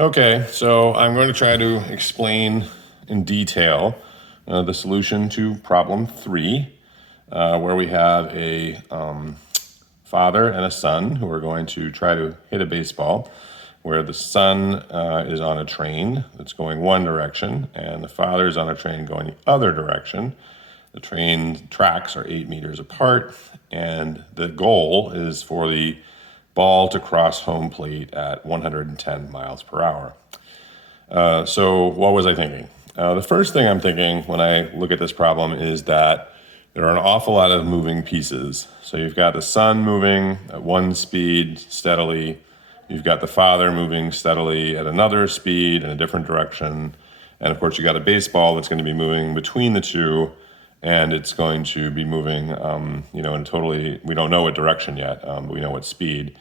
Okay, so I'm going to try to explain in detail the solution to problem 3, where we have a father and a son who are going to try to hit a baseball, where the son is on a train that's going one direction, and the father is on a train going the other direction. The train tracks are 8 meters apart, and the goal is for the ball to cross home plate at 110 miles per hour. So what was I thinking? The first thing I'm thinking when I look at this problem is that there are an awful lot of moving pieces. So you've got the son moving at one speed steadily. You've got the father moving steadily at another speed in a different direction. And of course, you got a baseball that's going to be moving between the two, and it's going to be moving, in totally, we don't know what direction yet, but we know what speed.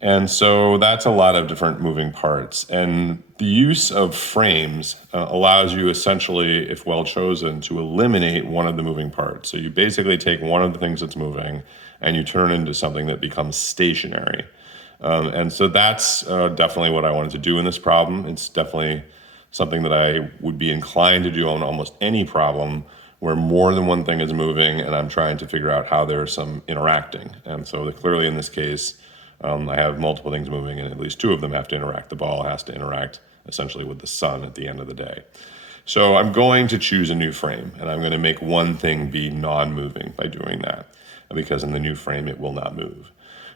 And so that's a lot of different moving parts. And the use of frames allows you essentially, if well chosen, to eliminate one of the moving parts. So you basically take one of the things that's moving and you turn it into something that becomes stationary. And so that's definitely what I wanted to do in this problem. It's definitely something that I would be inclined to do on almost any problem where more than one thing is moving and I'm trying to figure out how there's some interacting. And so clearly in this case, I have multiple things moving, and at least two of them have to interact. The ball has to interact essentially with the sun at the end of the day. So I'm going to choose a new frame, and I'm going to make one thing be non-moving by doing that, because in the new frame it will not move.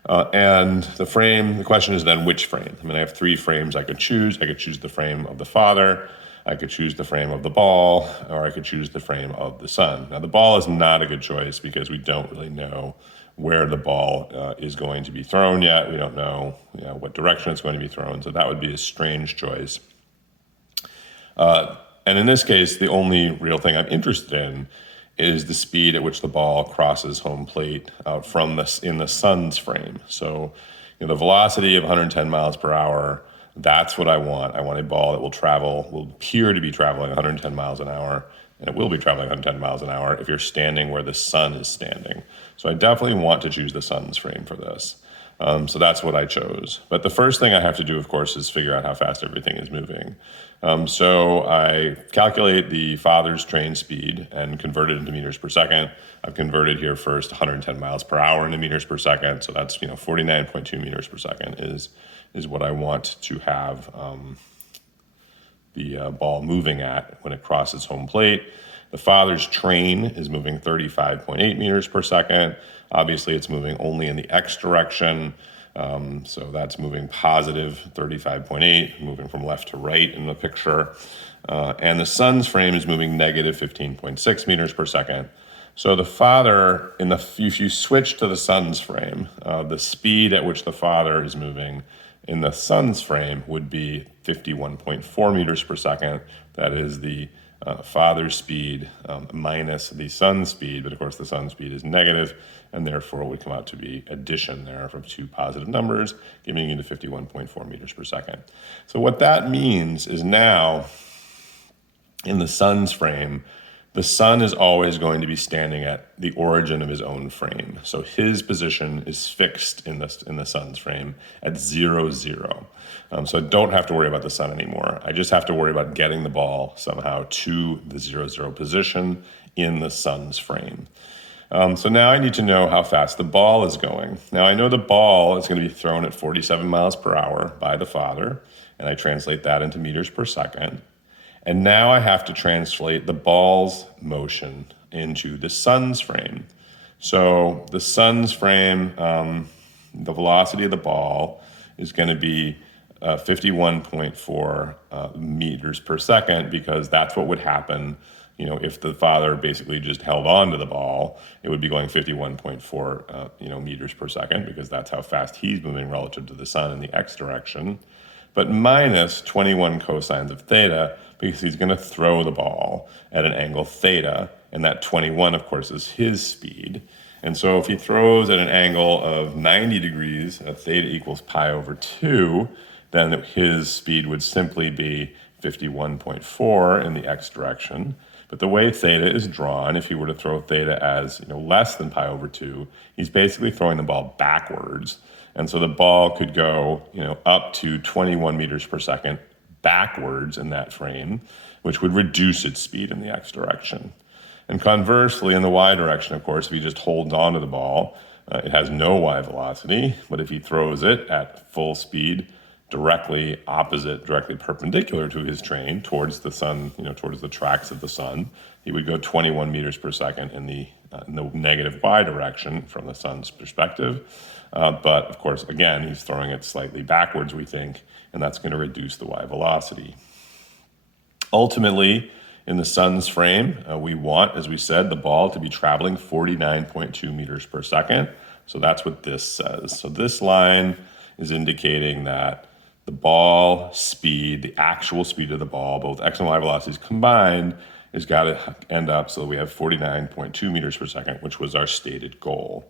And the question is then which frame? I have 3 frames I could choose. I could choose the frame of the father, I could choose the frame of the ball, or I could choose the frame of the sun. Now the ball is not a good choice because we don't really know where the ball is going to be thrown yet. We don't know, what direction it's going to be thrown, so that would be a strange choice. And in this case, the only real thing I'm interested in is the speed at which the ball crosses home plate in the sun's frame. So the velocity of 110 miles per hour, that's what I want. I want a ball that will appear to be traveling 110 miles an hour, and it will be traveling 110 miles an hour if you're standing where the sun is standing. So I definitely want to choose the sun's frame for this. So that's what I chose. But the first thing I have to do, of course, is figure out how fast everything is moving. So I calculate the father's train speed and convert it into meters per second. I've converted here first 110 miles per hour into meters per second. So that's 49.2 meters per second is what I want to have the ball moving at when it crosses home plate. The father's train is moving 35.8 meters per second. Obviously, it's moving only in the x direction. So that's moving positive 35.8, moving from left to right in the picture. And the sun's frame is moving negative 15.6 meters per second. So the father, if you switch to the sun's frame, the speed at which the father is moving in the sun's frame would be 51.4 meters per second. That is the father's speed minus the sun's speed, but of course the sun's speed is negative, and therefore it would come out to be addition there of 2 positive numbers, giving you the 51.4 meters per second. So what that means is now in the sun's frame, the sun is always going to be standing at the origin of his own frame. So his position is fixed in the sun's frame at 0, 0. So I don't have to worry about the sun anymore. I just have to worry about getting the ball somehow to the 0, 0 position in the sun's frame. So now I need to know how fast the ball is going. Now I know the ball is going to be thrown at 47 miles per hour by the father, and I translate that into meters per second. And now I have to translate the ball's motion into the sun's frame. So the sun's frame, the velocity of the ball is going to be 51.4 meters per second, because that's what would happen, if the father basically just held on to the ball. It would be going 51.4 meters per second, because that's how fast he's moving relative to the sun in the x direction, but minus 21 cosines of theta, because he's going to throw the ball at an angle theta, and that 21, of course, is his speed. And so if he throws at an angle of 90 degrees, theta equals pi over 2, then his speed would simply be 51.4 in the x direction. But the way theta is drawn, if he were to throw theta as less than pi over 2, he's basically throwing the ball backwards. And so the ball could go, up to 21 meters per second backwards in that frame, which would reduce its speed in the x direction. And conversely, in the y direction, of course, if he just holds on to the ball, it has no y velocity, but if he throws it at full speed, directly perpendicular to his train towards the sun, towards the tracks of the sun, he would go 21 meters per second in the negative y direction from the sun's perspective. But of course, again, he's throwing it slightly backwards, we think, and that's going to reduce the y velocity. Ultimately, in the sun's frame, we want, as we said, the ball to be traveling 49.2 meters per second. So that's what this says. So this line is indicating that the ball speed, the actual speed of the ball, both x and y velocities combined, has got to end up so that we have 49.2 meters per second, which was our stated goal.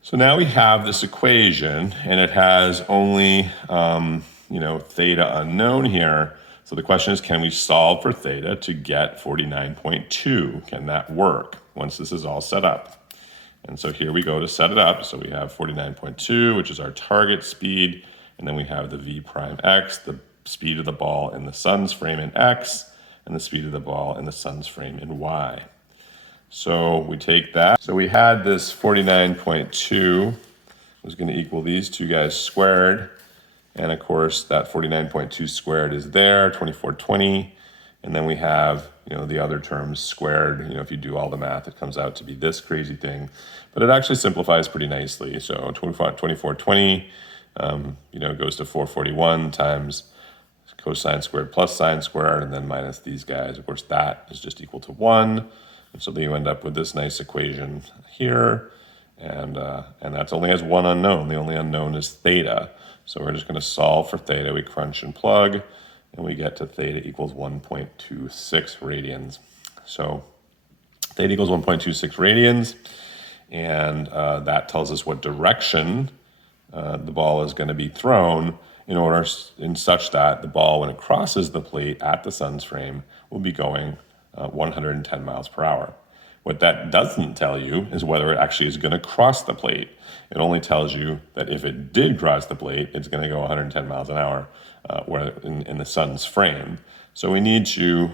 So now we have this equation, and it has only, theta unknown here. So the question is, can we solve for theta to get 49.2? Can that work once this is all set up? And so here we go to set it up. So we have 49.2, which is our target speed. And then we have the v prime x, the speed of the ball in the sun's frame in x, and the speed of the ball in the sun's frame in y. So we take that. So we had this 49.2 was going to equal these two guys squared. And of course, that 49.2 squared is there, 2420. And then we have, the other terms squared. If you do all the math, it comes out to be this crazy thing. But it actually simplifies pretty nicely. So 2420, goes to 441 times cosine squared plus sine squared, and then minus these guys. Of course, that is just equal to 1. And so then you end up with this nice equation here. And that only has one unknown. The only unknown is theta. So we're just going to solve for theta. We crunch and plug, and we get to theta equals 1.26 radians. So theta equals 1.26 radians, and that tells us what direction the ball is going to be thrown in such that the ball, when it crosses the plate at the sun's frame, will be going 110 miles per hour. What that doesn't tell you is whether it actually is going to cross the plate. It only tells you that if it did cross the plate, it's going to go 110 miles an hour in the sun's frame. So we need to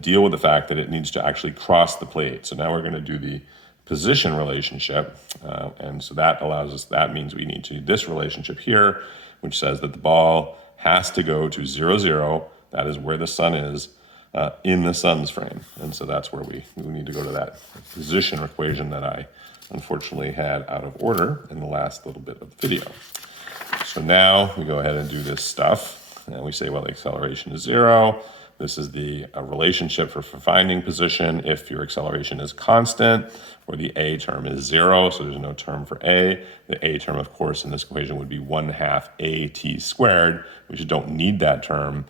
deal with the fact that it needs to actually cross the plate. So now we're going to do the position relationship. And so that means we need to do this relationship here, which says that the ball has to go to 0, 0. That is where the sun is. In the sun's frame. And so that's where we need to go to that position equation that I unfortunately had out of order in the last little bit of the video. So now we go ahead and do this stuff, and we say, well, the acceleration is 0. This is the relationship for finding position if your acceleration is constant, or the a term is 0, so there's no term for a. The a term, of course, in this equation would be 1/2 at squared. We just don't need that term.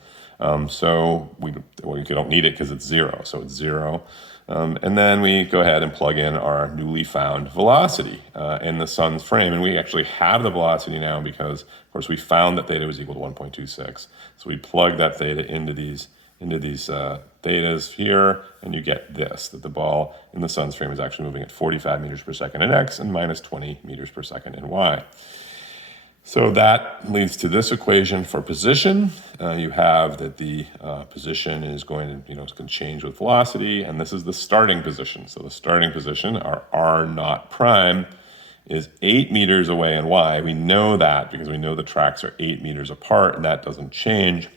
So we don't need it because it's 0, so it's 0. And then we go ahead and plug in our newly found velocity in the sun's frame. And we actually have the velocity now because, of course, we found that theta was equal to 1.26. So we plug that theta into these thetas here, and you get this, that the ball in the sun's frame is actually moving at 45 meters per second in x and minus 20 meters per second in y. So that leads to this equation for position. You have that the position is going to, it's going to change with velocity, and this is the starting position. So the starting position, our r naught prime, is 8 meters away in y. We know that because we know the tracks are 8 meters apart, and that doesn't change.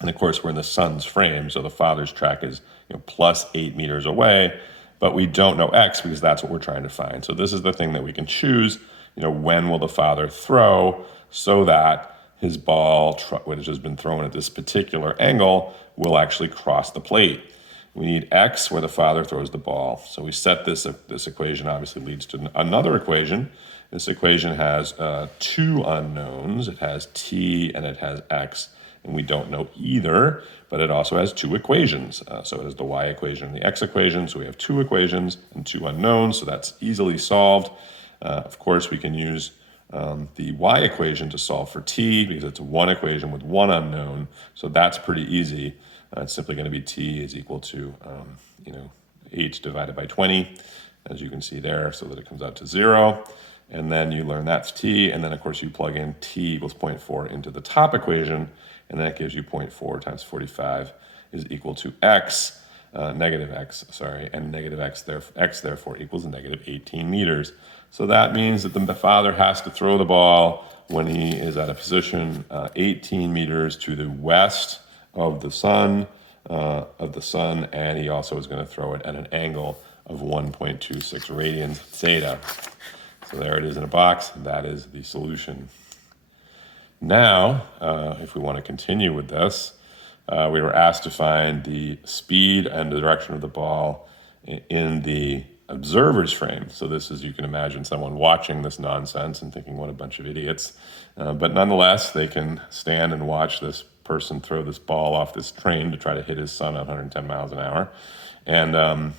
And of course, we're in the sun's frame, so the father's track is plus 8 meters away, but we don't know x because that's what we're trying to find. So this is the thing that we can choose. When will the father throw so that his ball, which has been thrown at this particular angle, will actually cross the plate. We need x where the father throws the ball. So we set this equation obviously leads to another equation. This equation has two unknowns. It has t and it has x, and we don't know either, but it also has two equations. So it has the y equation and the x equation. So we have two equations and two unknowns, so that's easily solved. Of course, we can use the y equation to solve for t because it's one equation with one unknown. So that's pretty easy. It's simply going to be t is equal to, 8 divided by 20, as you can see there, so that it comes out to 0. and then you learn that's t, and then of course you plug in t equals 0.4 into the top equation, and that gives you 0.4 times 45 is equal to x, negative x, sorry, and negative x, x therefore equals negative 18 meters. So that means that the father has to throw the ball when he is at a position 18 meters to the west of the sun, and he also is going to throw it at an angle of 1.26 radians theta. So there it is in a box. That is the solution. Now, if we want to continue with this, we were asked to find the speed and the direction of the ball in the observer's frame. So this is, you can imagine someone watching this nonsense and thinking, what a bunch of idiots. But nonetheless, they can stand and watch this person throw this ball off this train to try to hit his son at 110 miles an hour. And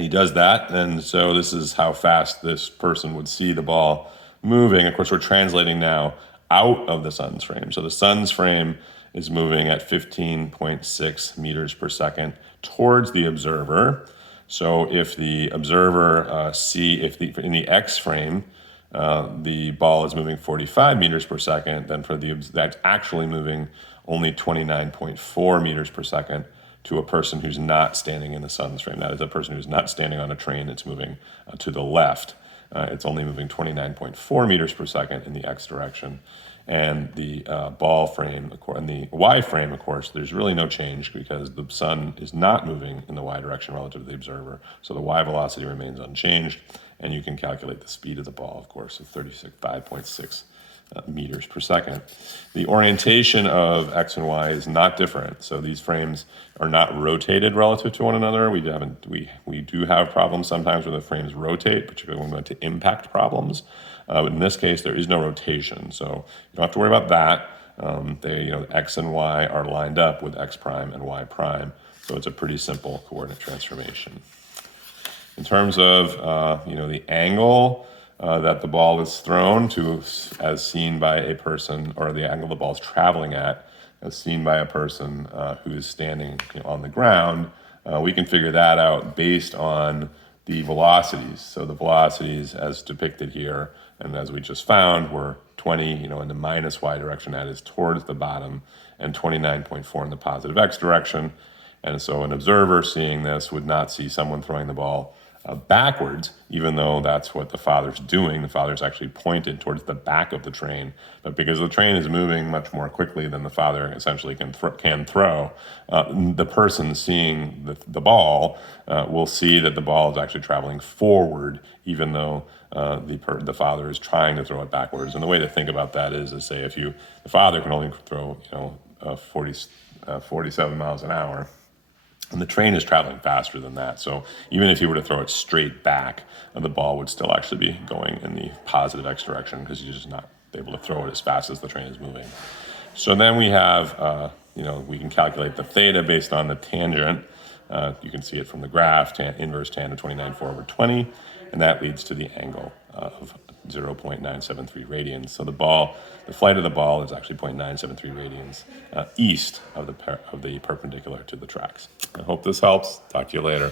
he does that, and so this is how fast this person would see the ball moving. Of course, we're translating now out of the sun's frame. So the sun's frame is moving at 15.6 meters per second towards the observer. So if the observer in the X frame, the ball is moving 45 meters per second, then for that's actually moving only 29.4 meters per second to a person who's not standing in the sun's frame. That is a person who's not standing on a train that's moving to the left. It's only moving 29.4 meters per second in the X direction. And the ball frame, and the Y frame, of course, there's really no change because the sun is not moving in the Y direction relative to the observer. So the Y velocity remains unchanged, and you can calculate the speed of the ball, of course, of 5.6 meters per second. The orientation of X and Y is not different. So these frames are not rotated relative to one another. We do have problems sometimes where the frames rotate, particularly when we went to impact problems. In this case, there is no rotation, so you don't have to worry about that. X and Y are lined up with X prime and Y prime, so it's a pretty simple coordinate transformation. In terms of the angle that the ball is thrown to, as seen by a person, or the angle the ball is traveling at, as seen by a person who is standing on the ground, we can figure that out based on the velocities. So the velocities, as depicted here, and as we just found, were 20, in the minus y direction, that is towards the bottom, and 29.4 in the positive x direction. And so an observer seeing this would not see someone throwing the ball backwards, even though that's what the father's doing. The father's actually pointed towards the back of the train, but because the train is moving much more quickly than the father essentially can throw, the person seeing the ball will see that the ball is actually traveling forward, even though the father is trying to throw it backwards. And the way to think about that is to say, the father can only throw 47 miles an hour, and the train is traveling faster than that. So even if he were to throw it straight back, the ball would still actually be going in the positive x direction because he's just not able to throw it as fast as the train is moving. So then we have, we can calculate the theta based on the tangent. You can see it from the graph, inverse tan of 29.4 over 20, and that leads to the angle of 0.973 radians. So the flight of the ball is actually 0.973 radians east of the perpendicular to the tracks. I hope this helps. Talk to you later.